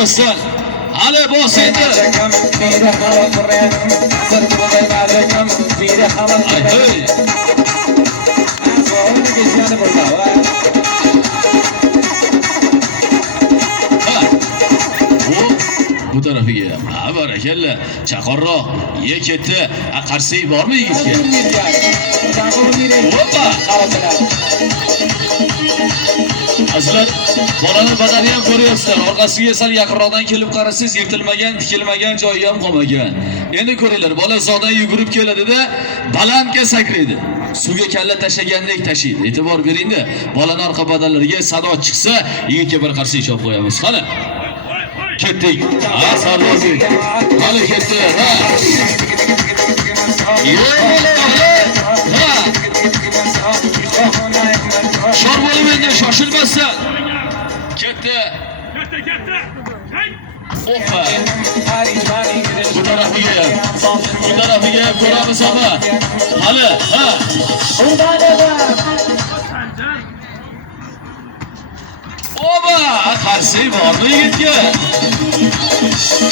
ko'rmasdan. Hali bos endi. Bu tarafiga ham. Ha, barakalla. Chaqarroq. Ye ketdi. Qarsak bormi yigitga? Hoppa. Azizlar, bolaning badani ham ko'ryapsizlar. Orqasiga sal yaqinroqdan kelib qarasangiz, yirtilmagan, tikilmagan joyi ham qolmagan. Endi ko'ringlar, bola zodan yugurib keladi-da, balandga sakraydi. Suvga kalla tashagandek tashiydi. E'tibor bering-da, bolaning orqa badallariga sado chiqsa, yigitga bir qarsak chop qo'yamiz. Qani. Ketdik. Ha, Sardorlik. Hali ketdi. Ha. Ha. Shor bo'lib endi shoshilmasdan. Ketdi. Opa. Bu tarafiga ko'ramiz ama. Hali, ha. Oba, qarsak bormi yigitga?